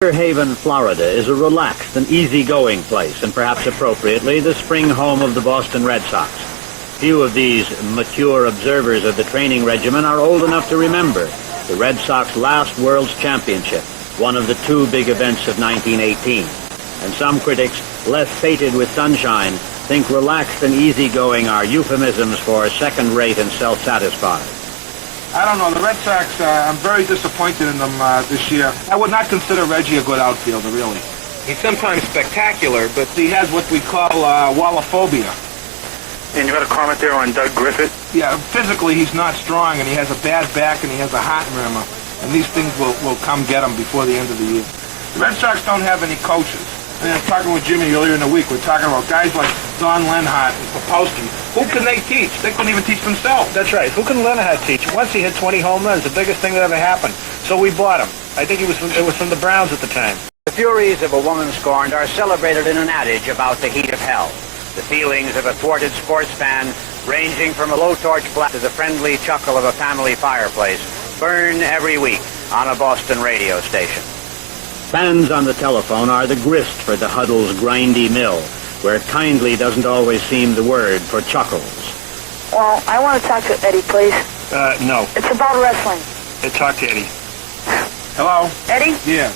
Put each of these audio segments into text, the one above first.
Haven, Florida is a relaxed and easygoing place, and perhaps appropriately, the spring home of the Boston Red Sox. Few of these mature observers of the training regimen are old enough to remember the Red Sox last World's Championship, one of the two big events of 1918. And some critics, less sated with sunshine, think relaxed and easygoing are euphemisms for second-rate and self-satisfied. I don't know. The Red Sox, I'm very disappointed in them this year. I would not consider Reggie a good outfielder, really. He's sometimes spectacular, but He has what we call wallophobia. And you got a comment there on Doug Griffith? Yeah, physically he's not strong, and he has a bad back, and he has a heart murmur. And these things will come get him before the end of the year. The Red Sox don't have any coaches. I mean, I was talking with Jimmy earlier in the week. We're talking about guys like Don Lenhart and Popowski. Who can they teach? They couldn't even teach themselves. That's right. Who can Lenhart teach? Once he hit 20 home runs, the biggest thing that ever happened. So we bought him. I think it was from the Browns at the time. The furies of a woman scorned are celebrated in an adage about the heat of hell. The feelings of a thwarted sports fan, ranging from a low torch blast to the friendly chuckle of a family fireplace, burn every week on a Boston radio station. Fans on the telephone are the grist for the Huddle's grindy mill, where kindly doesn't always seem the word for chuckles. Well, I want to talk to Eddie, please. No. It's about wrestling. Talk to Eddie. Hello? Eddie? Yeah.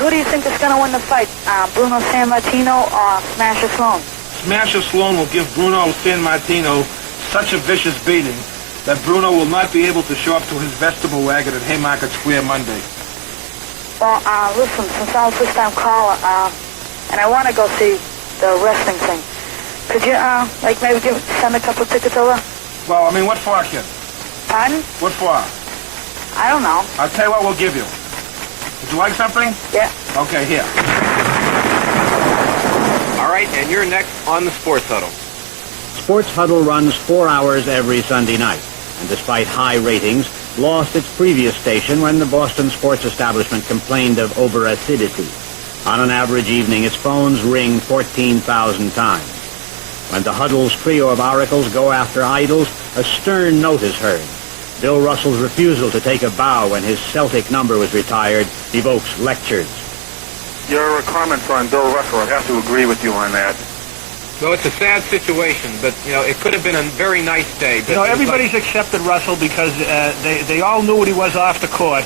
Who do you think is going to win the fight? Bruno Sammartino or Smasher Sloan? Smasher Sloan will give Bruno Sammartino such a vicious beating that Bruno will not be able to show up to his vegetable wagon at Haymarket Square Monday. Well, listen, since I'm a first-time caller, and I want to go see the wrestling thing, could you, maybe send a couple of tickets over? Well, I mean, what for, kid? Pardon? What for? I don't know. I'll tell you what we'll give you. Would you like something? Yeah. Okay, here. all right, and you're next on the Sports Huddle. Sports Huddle runs 4 hours every Sunday night, and despite high ratings, lost its previous station when the Boston sports establishment complained of over-acidity. On an average evening, its phones ring 14,000 times. When the Huddle's trio of oracles go after idols, a stern note is heard. Bill Russell's refusal to take a bow when his Celtic number was retired evokes lectures. Your comments on Bill Russell, I have to agree with you on that. No, it's a sad situation, but, it could have been a very nice day. But Everybody's accepted Russell because they all knew what he was off the court,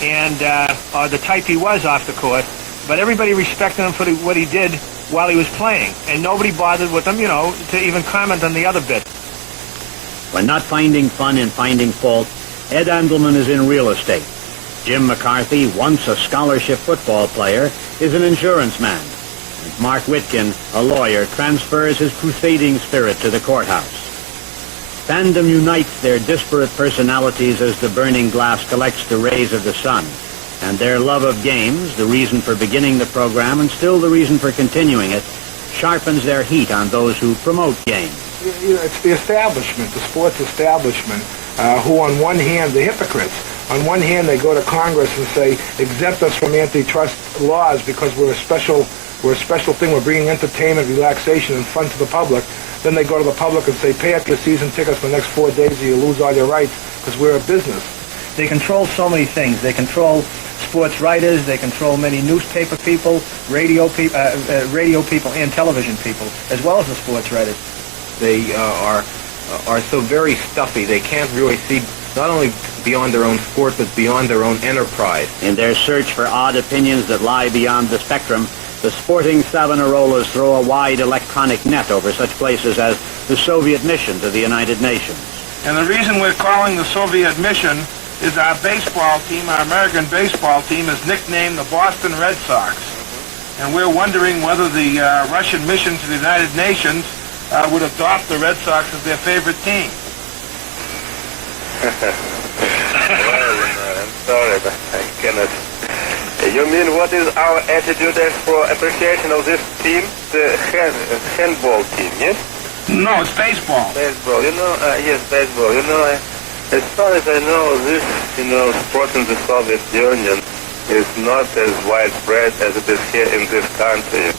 and or the type he was off the court, but everybody respected him for what he did while he was playing, and nobody bothered with him, to even comment on the other bit. When not finding fun in finding fault, Ed Andelman is in real estate. Jim McCarthy, once a scholarship football player, is an insurance man. And Mark Witkin, a lawyer, transfers his crusading spirit to the courthouse. Fandom unites their disparate personalities as the burning glass collects the rays of the sun. And their love of games, the reason for beginning the program and still the reason for continuing it, sharpens their heat on those who promote games. It's the establishment, the sports establishment, who on one hand, the hypocrites, on one hand they go to Congress and say, exempt us from antitrust laws because we're a special thing, we're bringing entertainment, relaxation, and fun to the public. Then they go to the public and say, pay up your season tickets for the next 4 days or you lose all your rights because we're a business. They control so many things. They control sports writers. They control many newspaper people, radio people, and television people, as well as the sports writers. They are so very stuffy. They can't really see not only beyond their own sport, but beyond their own enterprise. In their search for odd opinions that lie beyond the spectrum, the sporting Savonarola's throw a wide electronic net over such places as the Soviet mission to the United Nations. And the reason we're calling the Soviet mission is our baseball team, our American baseball team, is nicknamed the Boston Red Sox. And we're wondering whether the Russian mission to the United Nations would adopt the Red Sox as their favorite team. Well, I'm sorry, but I cannot. You mean what is our attitude as for appreciation of this team, the handball team, yes? No, it's baseball. Baseball, yes, baseball. As far as I know, this, sport in the Soviet Union is not as widespread as it is here in this country.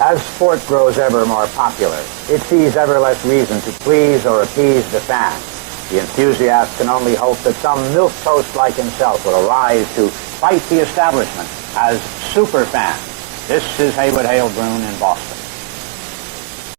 As sport grows ever more popular, it sees ever less reason to please or appease the fans. The enthusiast can only hope that some milquetoast like himself will arise to fight the establishment as super fans. This is Heywood Hale Broun in Boston.